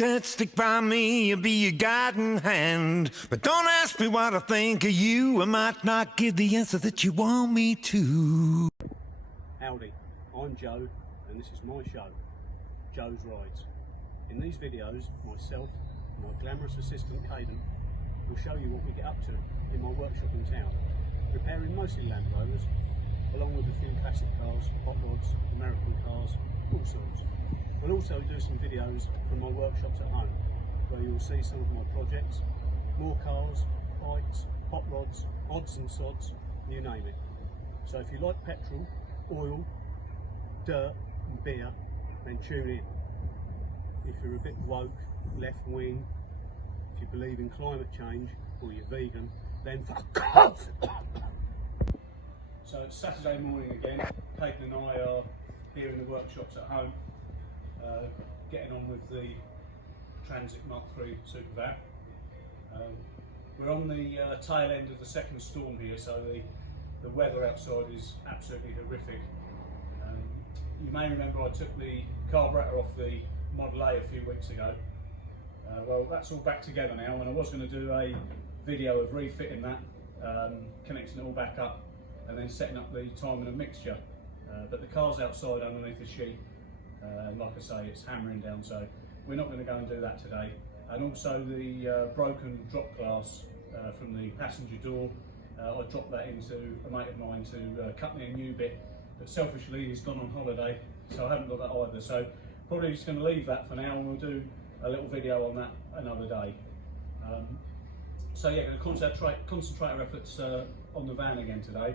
said, stick by me, I'll be your guiding hand. But don't ask me what I think of you, I might not give the answer that you want me to. Howdy, I'm Joe, and this is my show, Joe's Rides. In these videos, myself and my glamorous assistant Caden will show you what we get up to in my workshop in town, repairing mostly Land Rovers, along with a few classic cars, hot rods, American cars, all sorts. We'll also do some videos from my workshops at home, where you will see some of my projects, more cars, bikes, hot rods, odds and sods, you name it. So if you like petrol, oil, dirt and beer, then tune in. If you're a bit woke, left wing, if you believe in climate change, or you're vegan, then fuck off! So it's Saturday morning again. Caden and I are here in the workshops at home, getting on with the Transit Mk3 supervan. We're on the tail end of the second storm here, so the weather outside is absolutely horrific. You may remember I took the carburettor off the Model A few weeks ago. Well, that's all back together now, and I was going to do a video of refitting that, connecting it all back up, and then setting up the timing of mixture. But the car's outside underneath the sheet, and like I say, it's hammering down, so we're not going to go and do that today. And also the broken drop glass from the passenger door, I dropped that into a mate of mine to cut me a new bit, but selfishly he's gone on holiday, so I haven't got that either. So probably just going to leave that for now, and we'll do a little video on that another day. So yeah, going to concentrate our efforts on the van again today.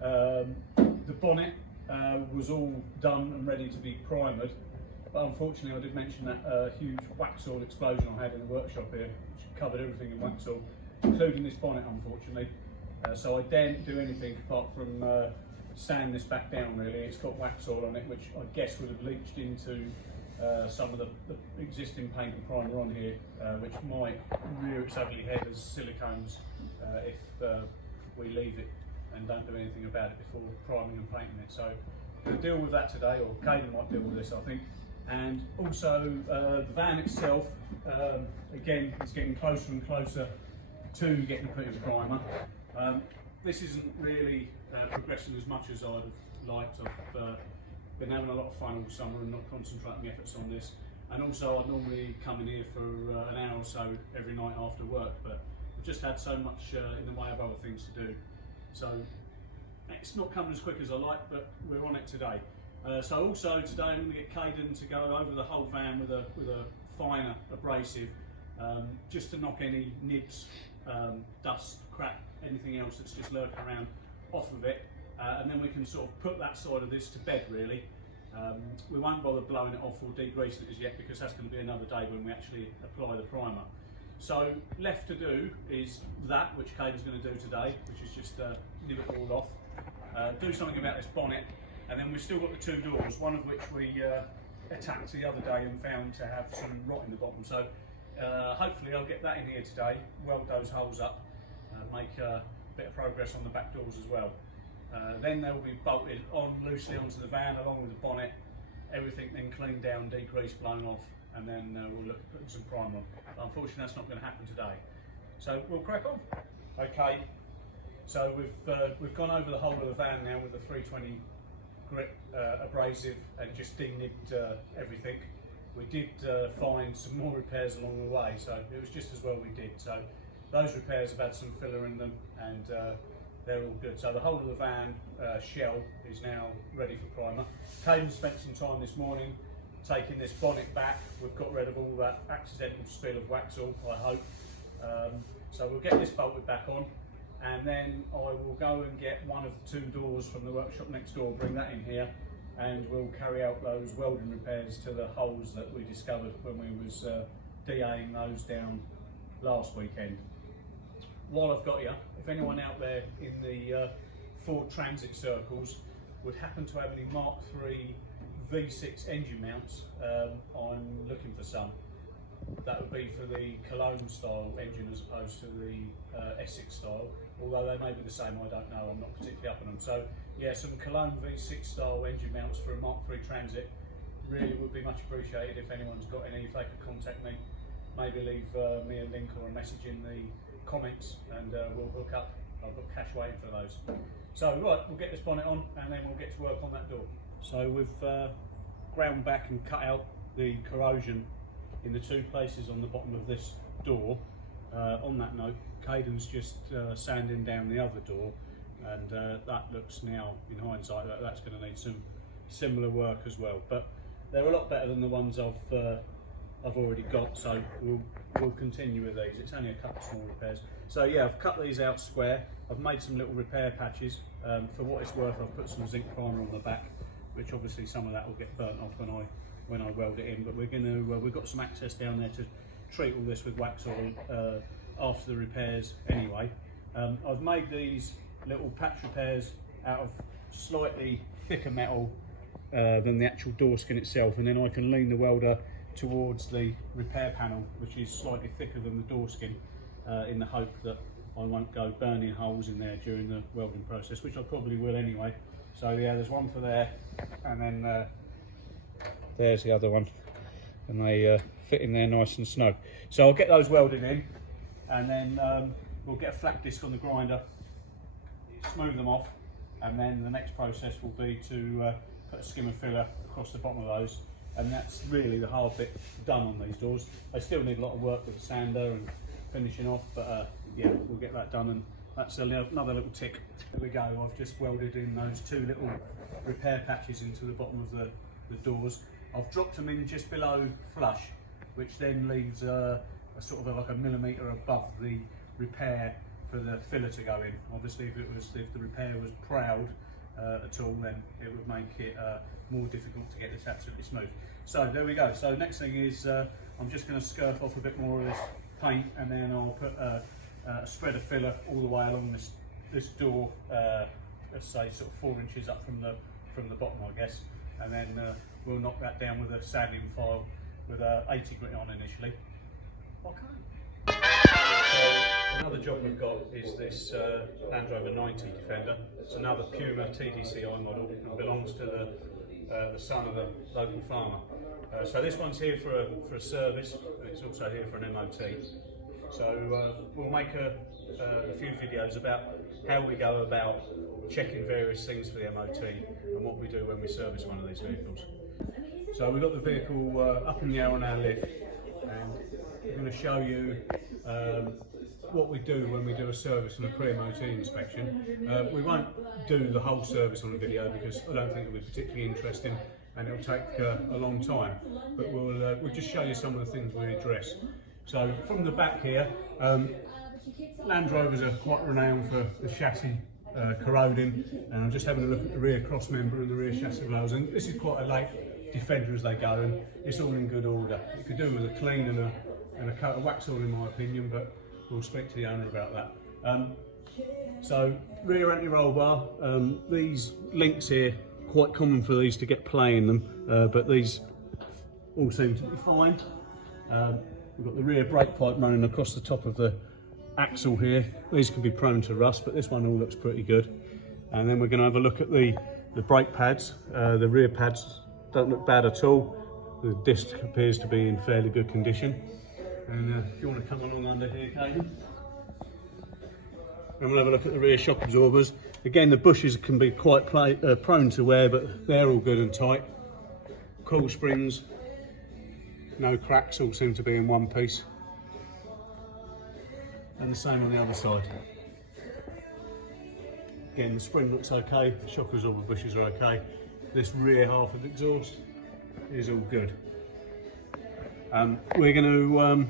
The bonnet was all done and ready to be primered, but unfortunately I did mention that huge Waxall explosion I had in the workshop here, which covered everything in Waxall, including this bonnet unfortunately. So I daren't do anything apart from sand this back down really. It's got Waxall on it, which I guess would have leached into some of the existing paint and primer on here, which might rear its ugly head as silicones if we leave it and don't do anything about it before priming and painting it. So we'll deal with that today, or Caden might deal with this I think. And also the van itself, again, is getting closer and closer to getting put in primer. This isn't really progressing as much as I'd have liked. I've been having a lot of fun all summer and not concentrating efforts on this. And also I'd normally come in here for an hour or so every night after work, but I've just had so much in the way of other things to do. So it's not coming as quick as I like, but we're on it today. So also today I'm going to get Caden to go over the whole van with a finer abrasive, just to knock any nibs, dust, crap, anything else that's just lurking around off of it, and then we can sort of put that side of this to bed really. We won't bother blowing it off or degreasing it as yet, because that's going to be another day when we actually apply the primer. So left to do is that, which Caden's going to do today, which is just nib it all off, do something about this bonnet, and then we've still got the two doors, one of which we attacked the other day and found to have some rot in the bottom. So hopefully I'll get that in here today, weld those holes up, make a bit of progress on the back doors as well. Then they'll be bolted on loosely onto the van along with the bonnet, everything then cleaned down, degreased, blown off, and then we'll look at putting some primer on. But unfortunately that's not going to happen today. So we'll crack on. Okay, so we've gone over the whole of the van now with the 320 grit abrasive and just denibbed everything. We did find some more repairs along the way, so it was just as well we did. So those repairs have had some filler in them, and they're all good. So the whole of the van shell is now ready for primer. Caden spent some time this morning taking this bonnet back. We've got rid of all that accidental spill of Waxall, I hope. So we'll get this bolted back on, and then I will go and get one of the two doors from the workshop next door, bring that in here, and we'll carry out those welding repairs to the holes that we discovered when we was DAing those down last weekend. While I've got you, if anyone out there in the Ford Transit circles would happen to have any Mk3 V6 engine mounts, I'm looking for some. That would be for the Cologne style engine as opposed to the Essex style, although they may be the same, I don't know, I'm not particularly up on them. So yeah, some Cologne V6 style engine mounts for a Mk3 Transit really would be much appreciated if anyone's got any, if they could contact me, maybe leave me a link or a message in the comments, and we'll hook up. I've got cash waiting for those. So right, we'll get this bonnet on and then we'll get to work on that door. So we've ground back and cut out the corrosion in the two places on the bottom of this door. On that note, Caden's just sanding down the other door, and that looks now, in hindsight, that's going to need some similar work as well. But they're a lot better than the ones I've already got, so we'll continue with these. It's only a couple of small repairs. So yeah, I've cut these out square. I've made some little repair patches. For what it's worth, I've put some zinc primer on the back, which obviously some of that will get burnt off when I weld it in. But we've got some access down there to treat all this with wax oil after the repairs anyway. I've made these little patch repairs out of slightly thicker metal than the actual door skin itself, and then I can lean the welder towards the repair panel, which is slightly thicker than the door skin, in the hope that I won't go burning holes in there during the welding process, which I probably will anyway. So yeah, there's one for there, and then there's the other one, and they fit in there nice and snug. So I'll get those welded in, and then we'll get a flat disc on the grinder, smooth them off, and then the next process will be to put a skimmer filler across the bottom of those, and that's really the hard bit done on these doors. They still need a lot of work with the sander and finishing off, but yeah, we'll get that done, and that's another little tick. There we go, I've just welded in those two little repair patches into the bottom of the doors. I've dropped them in just below flush, which then leaves a sort of like a millimetre above the repair for the filler to go in. Obviously if the repair was proud at all, then it would make it more difficult to get this absolutely smooth. So there we go. So next thing is I'm just going to scurf off a bit more of this paint, and then I'll put a spread of filler all the way along this door, let's say sort of 4 inches up from the bottom, I guess, and then we'll knock that down with a sanding file with a 80 grit on initially. Okay. So another job we've got is this Land Rover 90 Defender. It's another Puma TDCI model and belongs to the son of a local farmer. So this one's here for a service, and it's also here for an MOT. So we'll make a few videos about how we go about checking various things for the MOT and what we do when we service one of these vehicles. So we've got the vehicle up in the air on our lift, and we're going to show you what we do when we do a service and a pre-MOT inspection. We won't do the whole service on the video because I don't think it'll be particularly interesting and it'll take a long time, but we'll just show you some of the things we address. So from the back here, Land Rovers are quite renowned for the chassis corroding, and I'm just having a look at the rear cross member and the rear chassis rails, and this is quite a late Defender as they go, and it's all in good order. You could do with a clean and a coat of wax oil in my opinion, but we'll speak to the owner about that. So rear anti-roll bar, these links here, quite common for these to get play in them, but these all seem to be fine. We've got the rear brake pipe running across the top of the axle here. These can be prone to rust, but this one all looks pretty good. And then we're going to have a look at the brake pads. The rear pads don't look bad at all. The disc appears to be in fairly good condition. And if you want to come along under here, Caden. And we'll have a look at the rear shock absorbers. Again, the bushes can be quite prone to wear, but they're all good and tight. Coil springs, no cracks, all seem to be in one piece. And the same on the other side. Again, the spring looks okay, the shock absorber bushes are okay. This rear half of the exhaust is all good. We're going to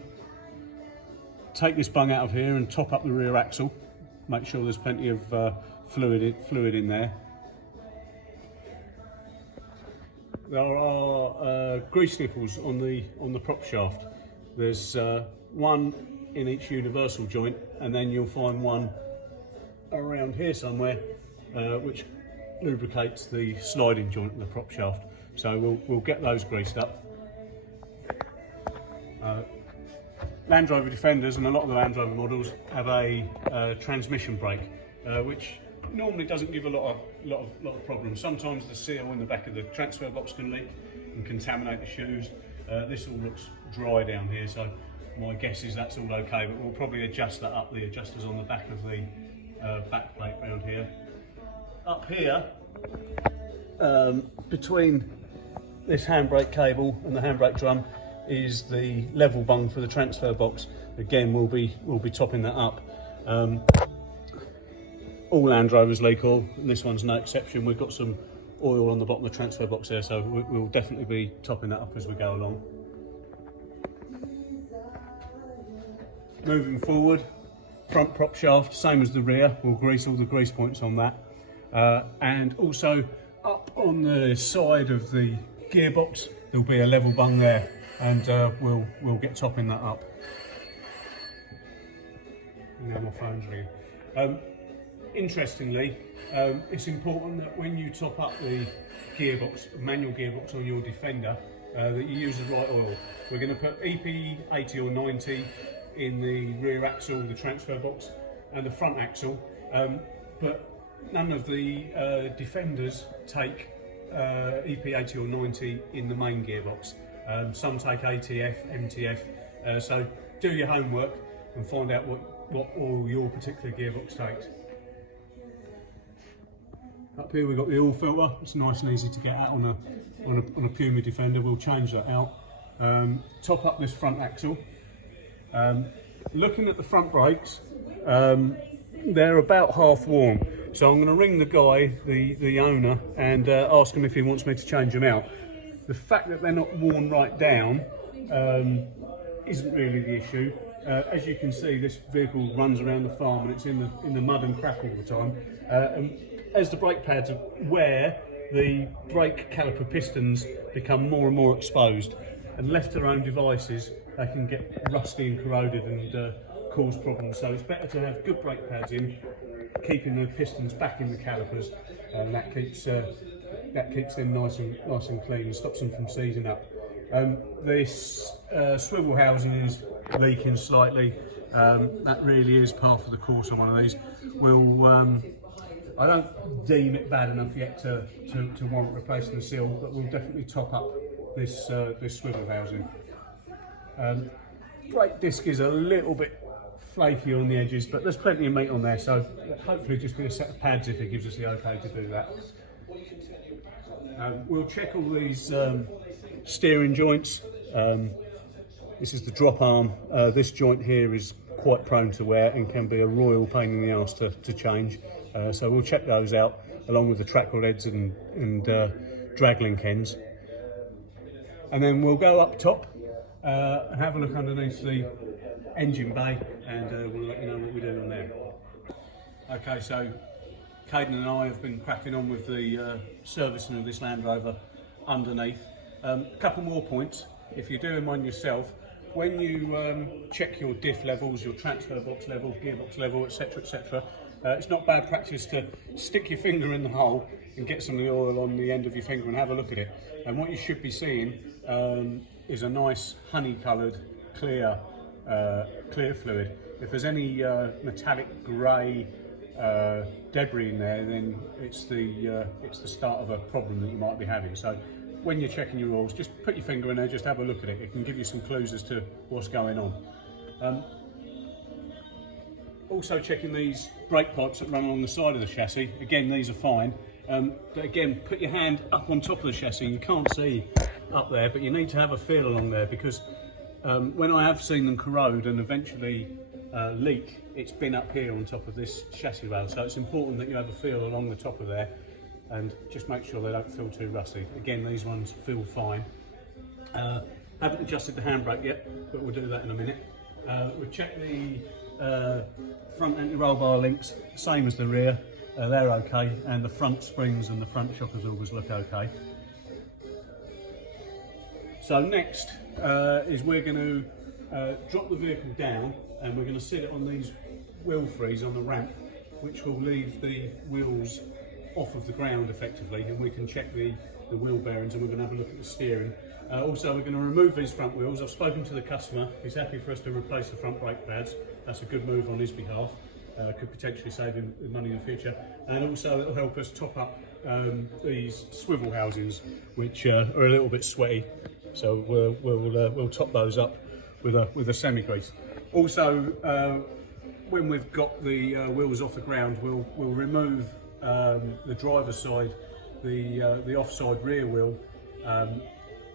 take this bung out of here and top up the rear axle. Make sure there's plenty of fluid in there. There are grease nipples on the prop shaft. There's one in each universal joint, and then you'll find one around here somewhere, which lubricates the sliding joint of the prop shaft. So we'll get those greased up. Land Rover Defenders and a lot of the Land Rover models have a transmission brake, which normally doesn't give a lot of problems. Sometimes the seal in the back of the transfer box can leak. and contaminate the shoes. This all looks dry down here, so my guess is that's all okay, but we'll probably adjust that up. The adjuster's on the back of the back plate round here. Up here, between this handbrake cable and the handbrake drum is the level bung for the transfer box. Again, we'll be topping that up. All Land Rovers leak oil, and this one's no exception. We've got some oil on the bottom of the transfer box there, so we'll definitely be topping that up as we go along. Moving forward, front prop shaft, same as the rear. We'll grease all the grease points on that. And also up on the side of the gearbox, there'll be a level bung there, and we'll get topping that up. Now my phone's ringing. Interestingly, it's important that when you top up the gearbox, manual gearbox on your Defender, that you use the right oil. We're going to put EP 80 or 90 in the rear axle, the transfer box, and the front axle, but none of the Defenders take EP 80 or 90 in the main gearbox. Some take ATF, MTF, so do your homework and find out what oil your particular gearbox takes. Up here we've got the oil filter. It's nice and easy to get out on a Puma Defender. We'll change that out. Top up this front axle. Looking at the front brakes, they're about half worn. So I'm going to ring the guy, the owner, and ask him if he wants me to change them out. The fact that they're not worn right down isn't really the issue. As you can see, this vehicle runs around the farm and it's in the mud and crap all the time. And as the brake pads wear, the brake caliper pistons become more and more exposed, and left to their own devices, they can get rusty and corroded and cause problems. So it's better to have good brake pads in, keeping the pistons back in the calipers, and that keeps them nice and clean and stops them from seizing up. This swivel housing is leaking slightly. That really is par for the course on one of these. I don't deem it bad enough yet to warrant replacing the seal, but we'll definitely top up this swivel housing. Brake disc is a little bit flaky on the edges, but there's plenty of meat on there, so hopefully just be a set of pads if it gives us the okay to do that. We'll check all these steering joints. This is the drop arm. This joint here is quite prone to wear and can be a royal pain in the arse to change. So we'll check those out along with the track rod heads and drag link ends. And then we'll go up top and have a look underneath the engine bay, and we'll let you know what we're doing on there. Okay, so Caden and I have been cracking on with the servicing of this Land Rover underneath. A couple more points. If you're doing one yourself, when you check your diff levels, your transfer box level, gearbox level, etc., etc., it's not bad practice to stick your finger in the hole and get some of the oil on the end of your finger and have a look at it. And what you should be seeing is a nice honey-coloured, clear fluid. If there's any metallic grey debris in there, then it's the start of a problem that you might be having. So when you're checking your oils, just put your finger in there, just have a look at it. It can give you some clues as to what's going on. Also checking these brake pipes that run along the side of the chassis. Again, these are fine. But again, put your hand up on top of the chassis. You can't see up there, but you need to have a feel along there, because when I have seen them corrode and eventually leak, it's been up here on top of this chassis rail. So it's important that you have a feel along the top of there and just make sure they don't feel too rusty. Again, these ones feel fine. Haven't adjusted the handbrake yet, but we'll do that in a minute. We'll check the front anti-roll bar links, same as the rear. They're okay, and the front springs and the front shock absorbers look okay. So next is we're going to drop the vehicle down, and we're going to sit it on these wheel frees on the ramp, which will leave the wheels off of the ground effectively, and we can check the wheel bearings, and we're going to have a look at the steering. Also, we're going to remove these front wheels. I've spoken to the customer. He's happy for us to replace the front brake pads. That's a good move on his behalf. could potentially save him money in the future, and also it'll help us top up these swivel housings, which are a little bit sweaty. So we'll top those up with a semi-grease. Also, when we've got the wheels off the ground, we'll remove the driver's side, the offside rear wheel,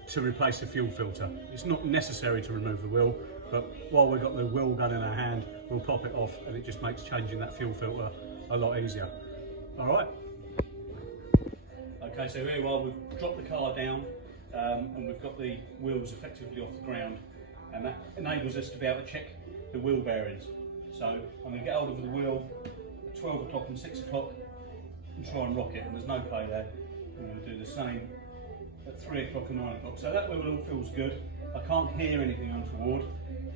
to replace the fuel filter. It's not necessary to remove the wheel, but while we've got the wheel gun in our hand, we'll pop it off, and it just makes changing that fuel filter a lot easier. All right. Okay, so here we are, we've dropped the car down, and we've got the wheels effectively off the ground, and that enables us to be able to check the wheel bearings. So I'm going to get hold of the wheel at 12 o'clock and 6 o'clock and try and rock it, and there's no play there. I'm going to do the same at 3 o'clock and 9 o'clock. So that wheel all feels good. I can't hear anything untoward.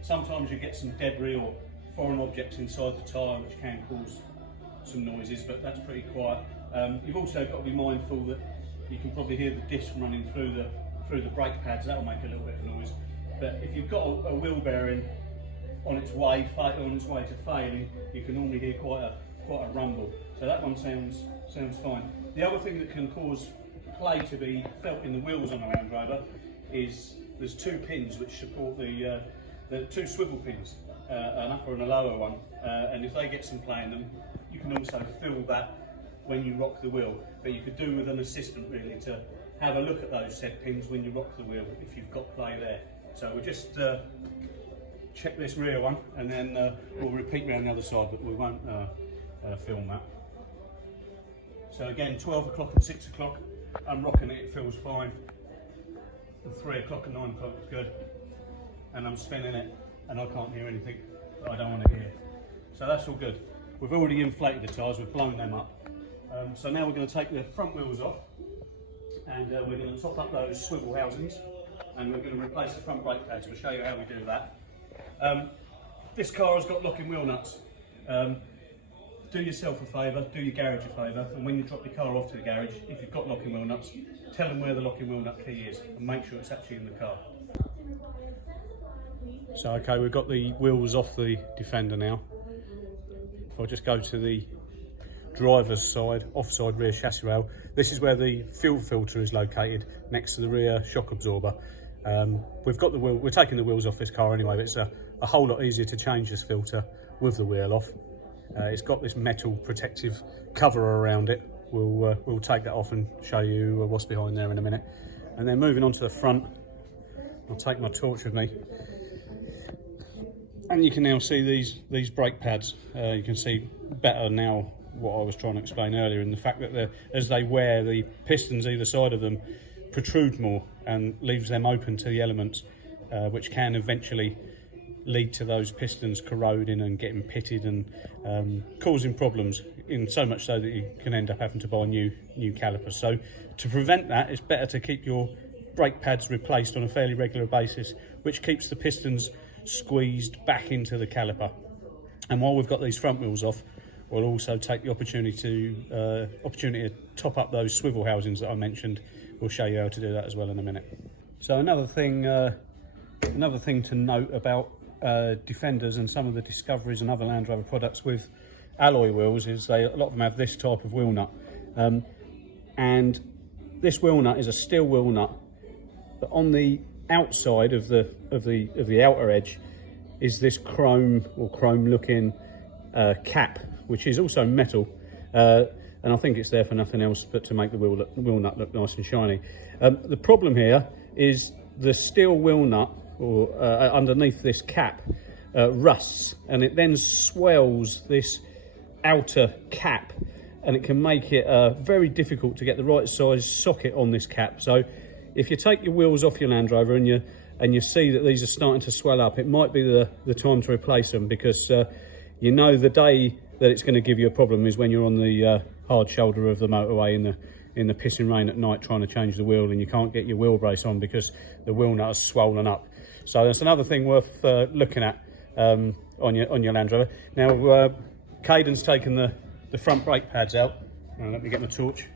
Sometimes you get some debris or foreign objects inside the tyre which can cause some noises, but that's pretty quiet. You've also got to be mindful that you can probably hear the disc running through the brake pads. That'll make a little bit of noise. But if you've got a wheel bearing on its way to failing, you can normally hear quite a rumble. So that one sounds fine. The other thing that can cause play to be felt in the wheels on a Land Rover is there's two pins which support the two swivel pins, an upper and a lower one, and if they get some play in them, you can also feel that when you rock the wheel. But you could do with an assistant really to have a look at those said pins when you rock the wheel if you've got play there. So we'll just check this rear one, and then we'll repeat around the other side, but we won't film that. So again, 12 o'clock and 6 o'clock, I'm rocking it, it feels fine. And 3 o'clock and 9 o'clock is good. And I'm spinning it, and I can't hear anything that I don't want to hear. So that's all good. We've already inflated the tyres, we've blown them up. So now we're going to take the front wheels off, and we're going to top up those swivel housings, and we're going to replace the front brake pads. We'll show you how we do that. This car has got locking wheel nuts. Do yourself a favour, do your garage a favour, and when you drop your car off to the garage, if you've got locking wheel nuts, tell them where the locking wheel nut key is, and make sure it's actually in the car. So okay, we've got the wheels off the Defender now. If I just go to the driver's side, offside rear chassis rail, this is where the fuel filter is located, next to the rear shock absorber. We've got the wheel, we're taking the wheels off this car anyway, but it's a whole lot easier to change this filter with the wheel off. It's got this metal protective cover around it. We'll take that off and show you what's behind there in a minute. And then moving on to the front, I'll take my torch with me. And you can now see these brake pads. You can see better now what I was trying to explain earlier, and the fact that as they wear, the pistons either side of them protrude more and leaves them open to the elements, which can eventually lead to those pistons corroding and getting pitted and causing problems, in so much so that you can end up having to buy new calipers. So to prevent that, it's better to keep your brake pads replaced on a fairly regular basis, which keeps the pistons squeezed back into the caliper. And while we've got these front wheels off, we'll also take the opportunity to top up those swivel housings that I mentioned. We'll show you how to do that as well in a minute. So another thing to note about Defenders and some of the Discoveries and other Land Rover products with alloy wheels is a lot of them have this type of wheel nut, and this wheel nut is a steel wheel nut, but on the outside of the outer edge is this chrome looking cap, which is also metal, and I think it's there for nothing else but to make the wheel nut look nice and shiny. The problem here is the steel wheel nut, or underneath this cap, rusts, and it then swells this outer cap, and it can make it very difficult to get the right size socket on this cap. So if you take your wheels off your Land Rover and you see that these are starting to swell up, it might be the time to replace them, because you know the day that it's going to give you a problem is when you're on the hard shoulder of the motorway in the pissing rain at night trying to change the wheel, and you can't get your wheel brace on because the wheel nut is swollen up. So that's another thing worth looking at on your Land Rover. Now Caden's taken the front brake pads out. Let me get my torch.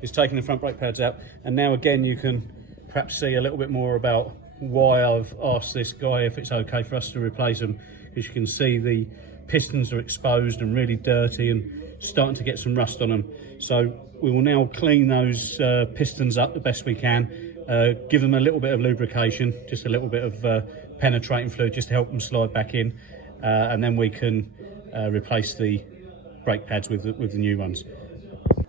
He's taken the front brake pads out, and now again you can perhaps see a little bit more about why I've asked this guy if it's okay for us to replace them, because you can see the pistons are exposed and really dirty and starting to get some rust on them. So we will now clean those pistons up the best we can, give them a little bit of lubrication, just a little bit of penetrating fluid just to help them slide back in, and then we can replace the brake pads with the new ones.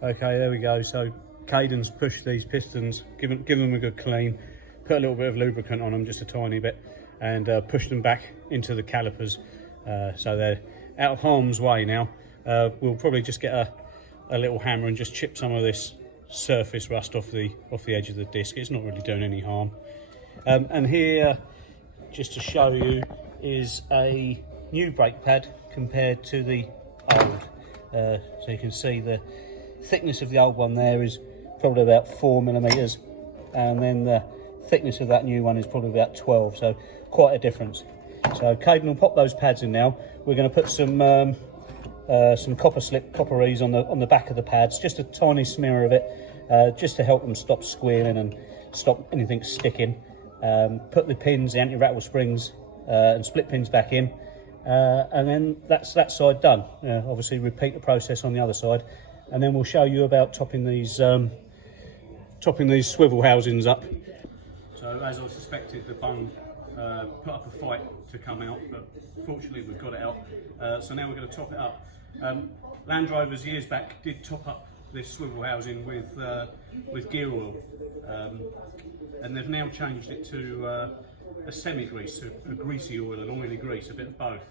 Okay, there we go. So Caden's pushed these pistons, give them a good clean, put a little bit of lubricant on them, just a tiny bit, and push them back into the calipers, so they're out of harm's way now. We'll probably just get a little hammer and just chip some of this surface rust off the edge of the disc. It's not really doing any harm. And here, just to show you, is a new brake pad compared to the old. So you can see the thickness of the old one there is probably about 4mm, and then the thickness of that new one is probably about 12, so quite a difference. So Caden will pop those pads in now. We're going to put some copper ease on the back of the pads, just a tiny smear of it, just to help them stop squealing and stop anything sticking. Put the pins, the anti-rattle springs and split pins back in, and then that's that side done. Obviously repeat the process on the other side, and then we'll show you about topping these swivel housings up. So as I suspected, the bung put up a fight to come out, but fortunately we've got it out. So now we're going to top it up. Land Rovers years back did top up this swivel housing with gear oil, and they've now changed it to a semi-grease, a greasy oil, an oily grease, a bit of both.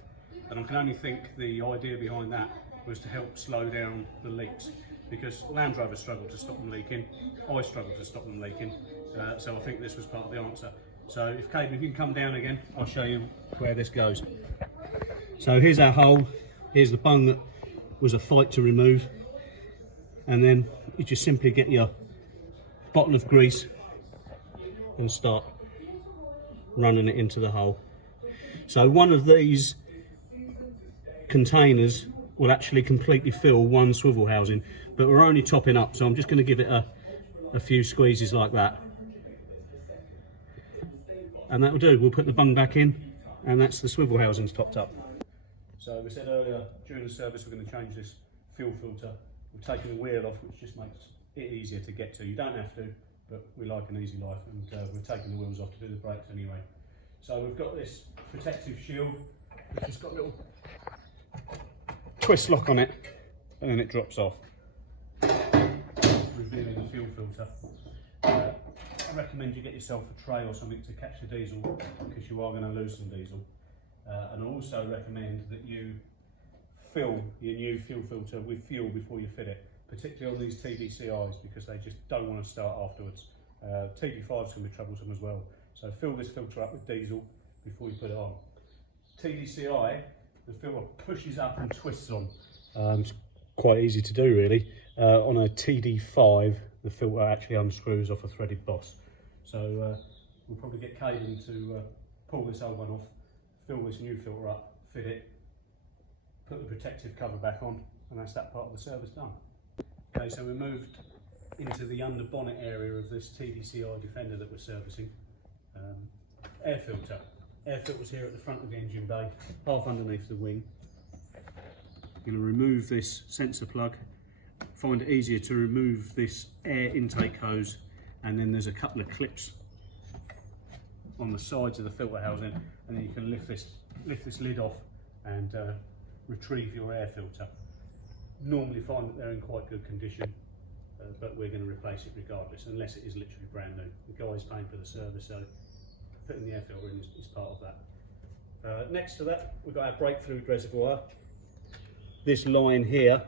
And I can only think the idea behind that was to help slow down the leaks, because Land Rovers struggle to stop them leaking, I struggle to stop them leaking, so I think this was part of the answer. So if Caden, if you can come down again, I'll show you where this goes. So here's our hole, here's the bung that was a fight to remove, and then you just simply get your bottle of grease and start running it into the hole. So one of these containers will actually completely fill one swivel housing, but we're only topping up, so I'm just going to give it a few squeezes like that, and that will do. We'll put the bung back in, and that's the swivel housings topped up. So we said earlier during the service we're going to change this fuel filter. We've taken the wheel off, which just makes it easier to get to. You don't have to, but we like an easy life, and we're taking the wheels off to do the brakes anyway. So we've got this protective shield, which has got a little twist lock on it, and then it drops off, revealing the fuel filter. I recommend you get yourself a tray or something to catch the diesel, because you are going to lose some diesel. And I also recommend that you fill your new fuel filter with fuel before you fit it, particularly on these TDCIs, because they just don't want to start afterwards. TD5s can be troublesome as well. So fill this filter up with diesel before you put it on. TDCI, the filter pushes up and twists on. It's quite easy to do really. On a TD5, the filter actually unscrews off a threaded boss. So we'll probably get Caden to pull this old one off, fill this new filter up, fit it, put the protective cover back on, and that's that part of the service done. Okay, so we moved into the under bonnet area of this TDCI Defender that we're servicing. Air filter. Air filter's here at the front of the engine bay, half underneath the wing. I'm going to remove this sensor plug. Find it easier to remove this air intake hose, and then there's a couple of clips on the sides of the filter housing, and then you can lift this lid off and retrieve your air filter. Normally find that they're in quite good condition, but we're going to replace it regardless, unless it is literally brand new. The guy's paying for the service, so putting the air filter in is part of that. Next to that, we've got our brake fluid reservoir. This line here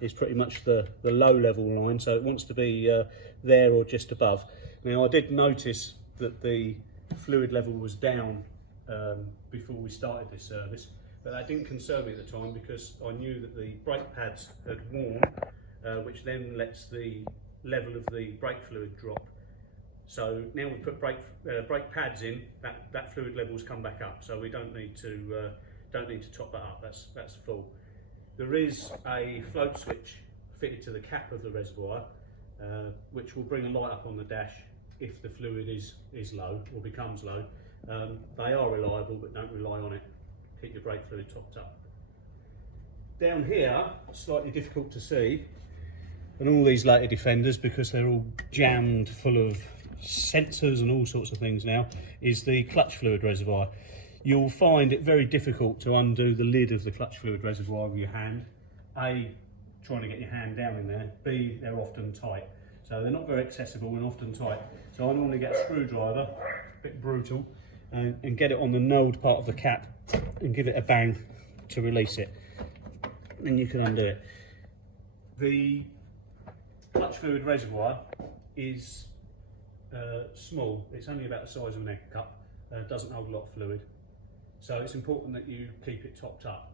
is pretty much the low level line, so it wants to be there or just above. Now I did notice that the fluid level was down before we started this service, but that didn't concern me at the time, because I knew that the brake pads had worn, which then lets the level of the brake fluid drop. So now we've put brake pads in, that fluid level's come back up, so we don't need to top that up. That's full. There is a float switch fitted to the cap of the reservoir, which will bring a light up on the dash if the fluid is low or becomes low. They are reliable, but don't rely on it. Keep your brake fluid topped up. Down here, slightly difficult to see, and all these later Defenders, because they're all jammed full of sensors and all sorts of things now, is the clutch fluid reservoir. You'll find it very difficult to undo the lid of the clutch fluid reservoir with your hand. A, trying to get your hand down in there. B, they're often tight. So they're not very accessible and often tight. So I normally get a screwdriver, a bit brutal, and get it on the knurled part of the cap and give it a bang to release it. Then you can undo it. The clutch fluid reservoir is small. It's only about the size of an egg cup. Doesn't hold a lot of fluid. So it's important that you keep it topped up,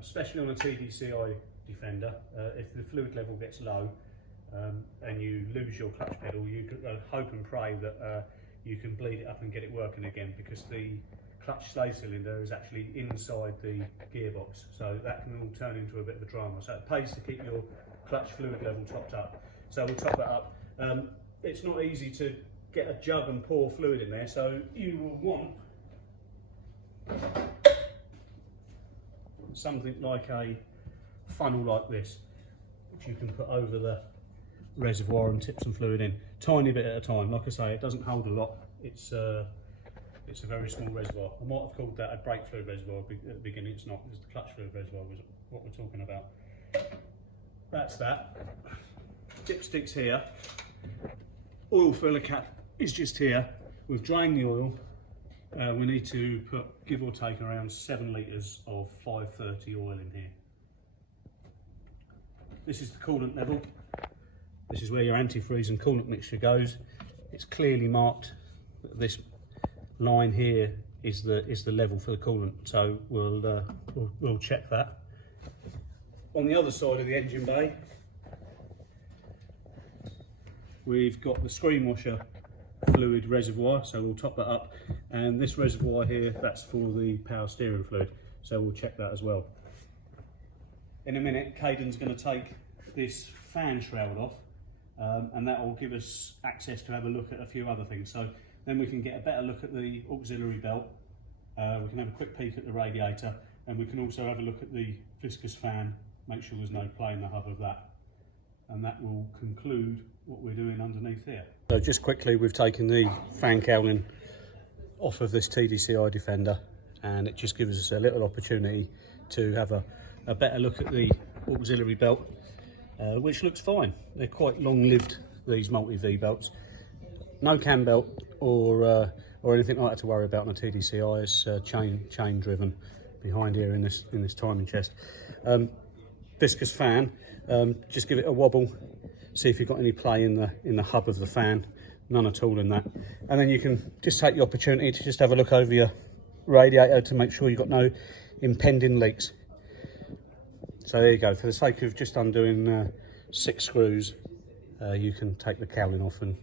especially on a TDCI Defender. If the fluid level gets low and you lose your clutch pedal, you can hope and pray that you can bleed it up and get it working again, because the clutch slave cylinder is actually inside the gearbox, so that can all turn into a bit of a drama. So it pays to keep your clutch fluid level topped up. So we'll top that up. It's not easy to get a jug and pour fluid in there, so you will want something like a funnel like this, which you can put over the reservoir and tip some fluid in, tiny bit at a time. Like I say, it doesn't hold a lot. It's a very small reservoir. I might have called that a brake fluid reservoir at the beginning. It's not. It's the clutch fluid reservoir was what we're talking about. That's that. Dipstick's here. Oil filler cap is just here. We've drained the oil. We need to put, give or take, around 7 litres of 530 oil in here. This is the coolant level. This is where your antifreeze and coolant mixture goes. It's clearly marked. This line here is the level for the coolant, so we'll check that. On the other side of the engine bay, we've got the screen washer fluid reservoir, so we'll top that up, and this reservoir here, that's for the power steering fluid, so we'll check that as well. In a minute, Caden's going to take this fan shroud off, and that will give us access to have a look at a few other things. So then we can get a better look at the auxiliary belt, we can have a quick peek at the radiator, and we can also have a look at the viscous fan, make sure there's no play in the hub of that. And that will conclude what we're doing underneath here. So just quickly, we've taken the fan cowling off of this TDCI Defender, and it just gives us a little opportunity to have a better look at the auxiliary belt, which looks fine. They're quite long-lived, these multi-V belts. No cam belt or anything like that to worry about on a TDCI. It's chain driven behind here in this timing chest. Viscous fan, just give it a wobble, see if you've got any play in the hub of the fan. None at all in that. And then you can just take the opportunity to just have a look over your radiator to make sure you've got no impending leaks. So there you go. For the sake of just undoing 6 screws, you can take the cowling off and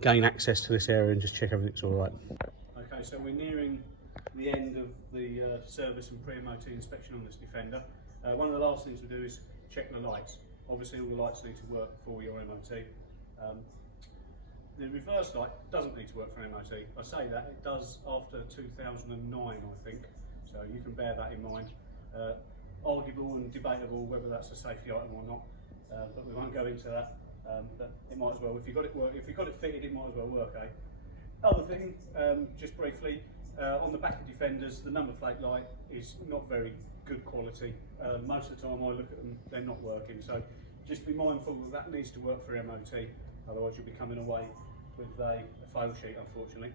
gain access to this area and just check everything's all right. Okay, so we're nearing the end of the service and pre-MOT inspection on this Defender. One of the last things we do is check the lights. Obviously all the lights need to work for your MOT. The reverse light doesn't need to work for MOT. I say that, it does after 2009 I think, so you can bear that in mind. Arguable and debatable whether that's a safety item or not, but we won't go into that. But it might as well, if you've got it fitted, it might as well work, eh? Other thing, just briefly, on the back of Defenders, the number plate light is not very good quality. Most of the time I look at them, they're not working, so just be mindful that needs to work for MOT, otherwise you'll be coming away with a fail sheet, unfortunately.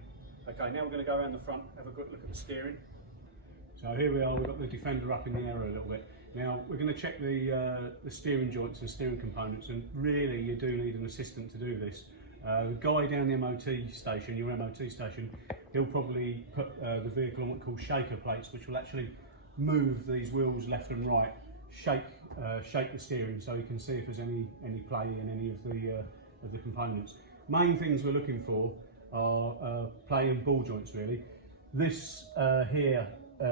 Okay, now we're going to go around the front, have a good look at the steering. So here we are, we've got the Defender up in the air a little bit. Now we're going to check the steering joints and steering components, and really you do need an assistant to do this. The guy down the MOT station, your MOT station, he'll probably put the vehicle on what we call shaker plates, which will actually move these wheels left and right, shake the steering, so you can see if there's any play in any of the components. Main things we're looking for are play and ball joints really. This here,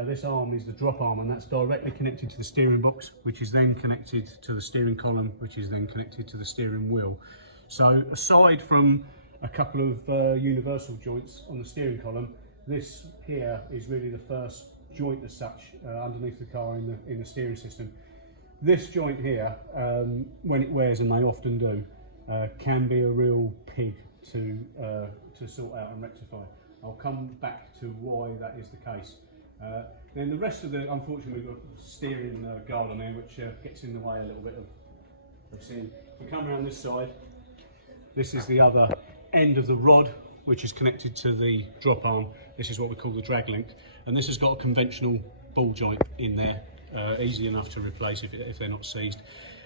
this arm is the drop arm, and that's directly connected to the steering box, which is then connected to the steering column, which is then connected to the steering wheel. So aside from a couple of universal joints on the steering column, this here is really the first joint as such underneath the car in the steering system. This joint here, when it wears, and they often do, can be a real pig to sort out and rectify. I'll come back to why that is the case. Then the rest of the, unfortunately, we've got steering guard on there, which gets in the way a little bit of seeing. If we come around this side, this is the other end of the rod, which is connected to the drop arm. This is what we call the drag link, and this has got a conventional ball joint in there, easy enough to replace if they're not seized.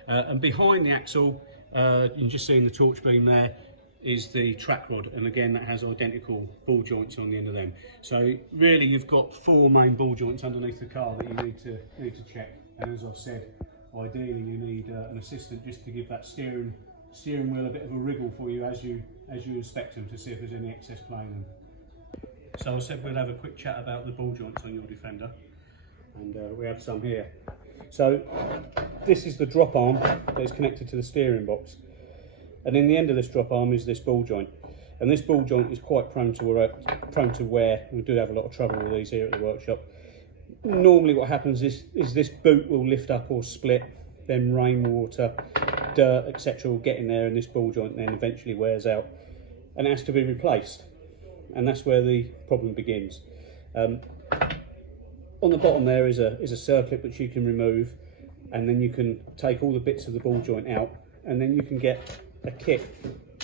And behind the axle, you can just see in the torch beam there, is the track rod, and again that has identical ball joints on the end of them. So really you've got 4 main ball joints underneath the car that you need to check, and as I've said, ideally you need an assistant just to give that steering wheel a bit of a wriggle for you as you inspect them, to see if there's any excess play in them. So I said we'll have a quick chat about the ball joints on your Defender, and we have some here. So this is the drop arm that is connected to the steering box. And in the end of this drop arm is this ball joint, and this ball joint is quite prone to wear. We do have a lot of trouble with these here at the workshop. Normally what happens is this boot will lift up or split, then rainwater, dirt, etc. will get in there, and this ball joint then eventually wears out and it has to be replaced, and that's where the problem begins. On the bottom there is a circlip which you can remove, and then you can take all the bits of the ball joint out, and then you can get a kit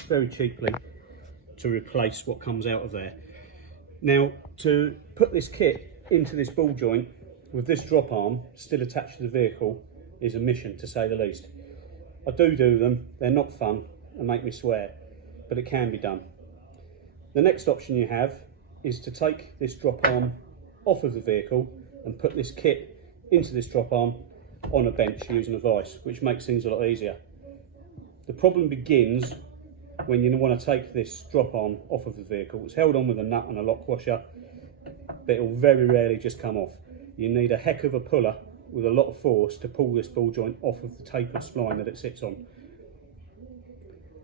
very cheaply to replace what comes out of there. Now, to put this kit into this ball joint with this drop arm still attached to the vehicle is a mission, to say the least. I do them, they're not fun and make me swear, but it can be done. The next option you have is to take this drop arm off of the vehicle and put this kit into this drop arm on a bench using a vise, which makes things a lot easier. The problem begins when you want to take this drop arm off of the vehicle. It's held on with a nut and a lock washer, but it will very rarely just come off. You need a heck of a puller with a lot of force to pull this ball joint off of the tapered spline that it sits on.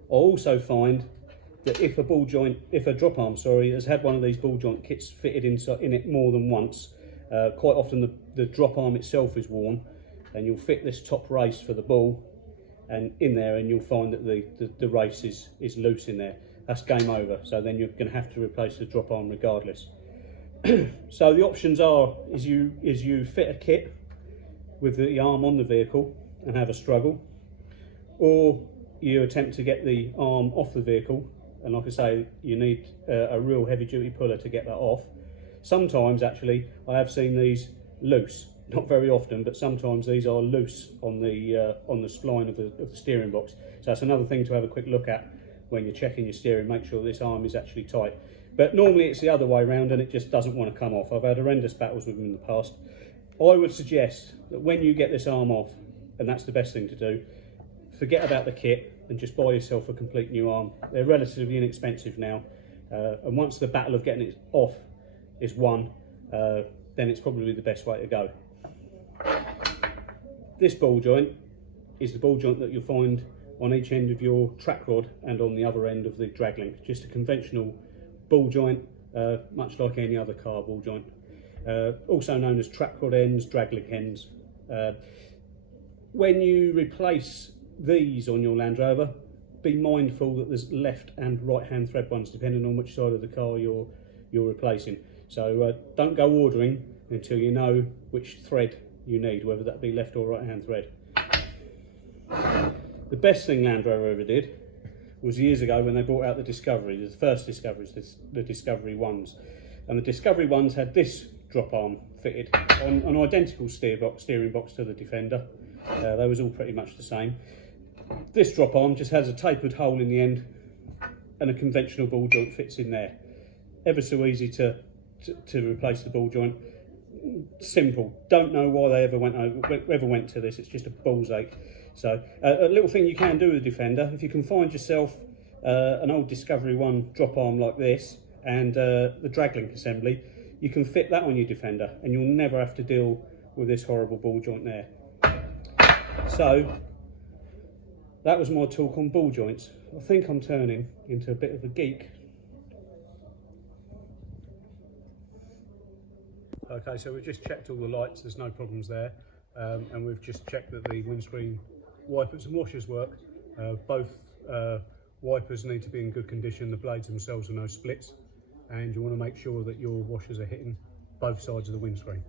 I also find that if a drop arm has had one of these ball joint kits fitted in it more than once, quite often the drop arm itself is worn, and you'll fit this top race for the ball and in there, and you'll find that the race is loose in there. That's game over, so then you're going to have to replace the drop arm regardless. So the options is you fit a kit with the arm on the vehicle and have a struggle, or you attempt to get the arm off the vehicle, and like I say, you need a real heavy duty puller to get that off. Sometimes actually I have seen these loose, not very often, but sometimes these are loose on the spline of the steering box. So that's another thing to have a quick look at when you're checking your steering. Make sure this arm is actually tight. But normally it's the other way around, and it just doesn't want to come off. I've had horrendous battles with them in the past. I would suggest that when you get this arm off, and that's the best thing to do, forget about the kit and just buy yourself a complete new arm. They're relatively inexpensive now, and once the battle of getting it off is won, then it's probably the best way to go. This ball joint is the ball joint that you'll find on each end of your track rod and on the other end of the drag link. Just a conventional ball joint, much like any other car ball joint. Also known as track rod ends, drag link ends. When you replace these on your Land Rover, be mindful that there's left and right hand thread ones depending on which side of the car you're replacing. So don't go ordering until you know which thread you need, whether that be left or right hand thread. The best thing Land Rover ever did was years ago when they brought out the Discovery, the first Discoveries, the Discovery ones. And the Discovery ones had this drop arm fitted on an identical steering box to the Defender. They was all pretty much the same. This drop arm just has a tapered hole in the end, and a conventional ball joint fits in there. Ever so easy to replace the ball joint. Simple. Don't know why they ever went to this. It's just a ball's ache. So a little thing you can do with a Defender, if you can find yourself an old Discovery 1 drop arm like this and the drag link assembly, you can fit that on your Defender and you'll never have to deal with this horrible ball joint there. So that was my talk on ball joints. I think I'm turning into a bit of a geek. Okay, so we've just checked all the lights, there's no problems there, and we've just checked that the windscreen wipers and washers work. Both wipers need to be in good condition, the blades themselves are no splits, and you want to make sure that your washers are hitting both sides of the windscreen.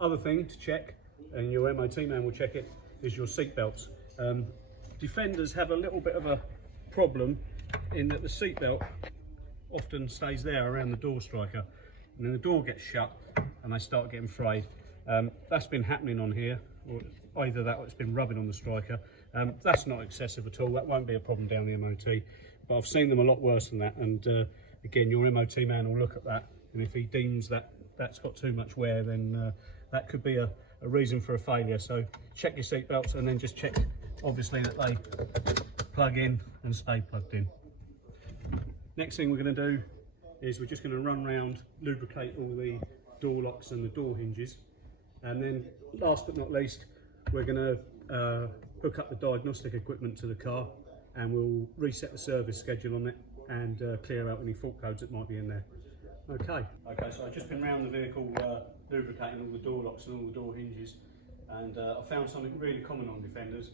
Other thing to check, and your MOT man will check it, is your seat belts. Defenders have a little bit of a problem in that the seat belt often stays there around the door striker, and then the door gets shut and they start getting frayed. That's been happening on here, or either that or it's been rubbing on the striker. That's not excessive at all, that won't be a problem down the MOT, but I've seen them a lot worse than that, and again, your MOT man will look at that, and if he deems that that's got too much wear, then that could be a reason for a failure. So check your seat belts, and then just check obviously that they plug in and stay plugged in. Next thing we're going to do is we're just going to run around, lubricate all the door locks and the door hinges, and then last but not least we're going to hook up the diagnostic equipment to the car, and we'll reset the service schedule on it and clear out any fault codes that might be in there. Okay, so I've just been around the vehicle lubricating all the door locks and all the door hinges, and I found something really common on Defenders,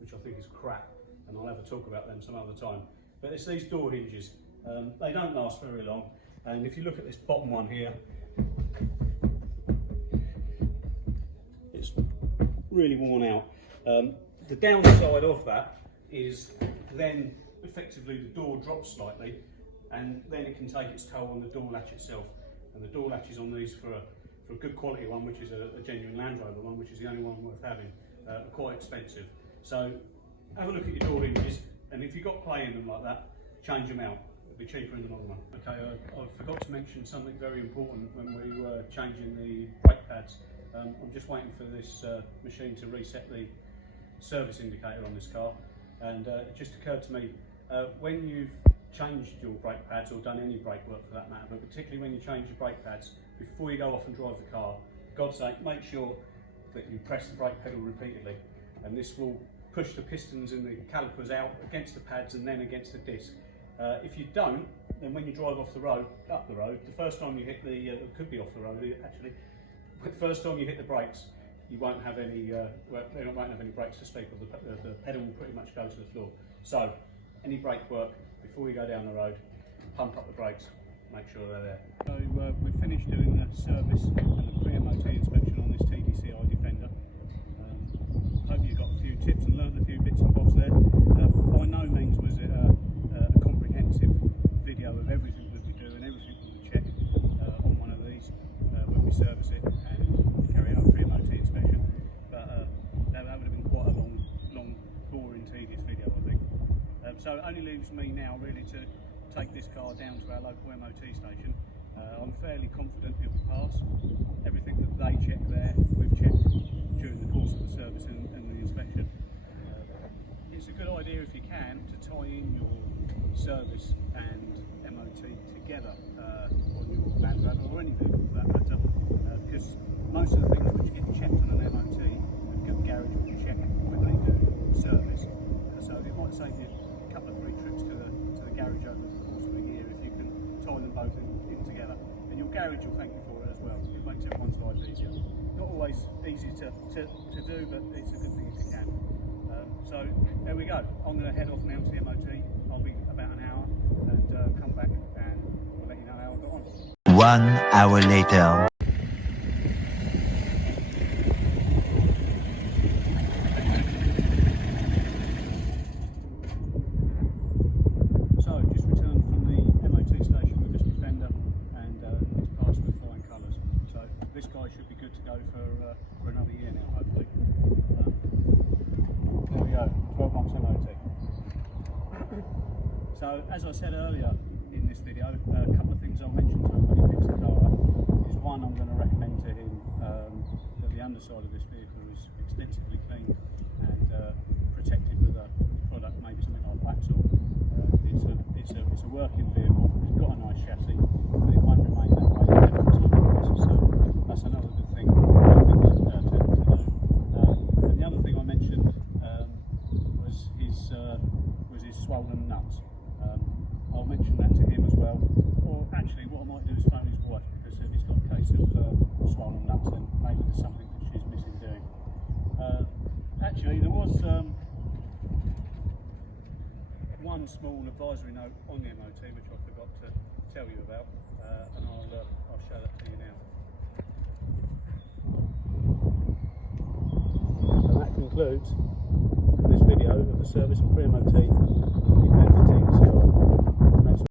which I think is crap, and I'll have a talk about them some other time. But it's these door hinges. They don't last very long, and if you look at this bottom one here, it's really worn out. The downside of that is then effectively the door drops slightly, and then it can take its toll on the door latch itself. And the door latches on these for a good quality one, which is a genuine Land Rover one, which is the only one worth having, are quite expensive. So have a look at your door hinges, and if you've got play in them like that, change them out. It'll be cheaper in the long run. Okay, I forgot to mention something very important when we were changing the brake pads. I'm just waiting for this machine to reset the service indicator on this car, and it just occurred to me, when you've changed your brake pads, or done any brake work for that matter, but particularly when you change your brake pads, before you go off and drive the car, for God's sake, make sure that you press the brake pedal repeatedly, and this will push the pistons and the calipers out against the pads and then against the disc. If you don't, then when you drive off the road, up the road, the first time you hit the, it could be off the road actually, but the first time you hit the brakes, you won't have any, won't have any brakes to speak of. The pedal will pretty much go to the floor. So, any brake work, before you go down the road, pump up the brakes, make sure they're there. So we've finished doing the service and the pre-MOT inspection on this TDCI Defender. Hope you got a few tips and learned a few bits and bobs there. By no means was it a comprehensive video of everything that we do and everything that we check on one of these when we service it and carry out a pre-MOT inspection. But that would have been quite a long, boring, tedious video, I think. So it only leaves me now really to take this car down to our local MOT station. I'm fairly confident it will pass. Everything that they check there, we've checked during the course of the service and the inspection. It's a good idea, if you can, to tie in your service and MOT together on your Land Rover or any vehicle for that matter, because most of the things which get checked on an MOT, a good garage will check when they do service. So it might save you a couple of free trips to the garage over the course of a year if you can tie them both in together. And your garage will thank you for it as well. It makes everyone's life easier. Not always easy to do, but it's a good thing if you can. So there we go. I'm going to head off now to the MOT. I'll be about an hour and come back and we'll let you know how I got on. 1 hour later. So just returned from the MOT station with this Defender, and it's passed with flying colours. So this guy should be good to go for another year now, hopefully. There we go, 12 months MOT. So as I said earlier in this video, a couple of things I'll mention to him when he picks the car up is, one, I'm going to recommend to him that the underside of this vehicle is extensively cleaned and protected with a product, maybe something like Waxall. It's a working vehicle, it's got a nice chassis, but it won't remain that way indefinitely. So that's another good thing I think to do. And the other thing I mentioned was his swollen nuts. I'll mention that to him as well. Or actually, what I might do is phone his wife, because he's got a case of one small advisory note on the MOT which I forgot to tell you about, and I'll show that to you now. And that concludes this video of the service and pre-MOT defect for TDCI.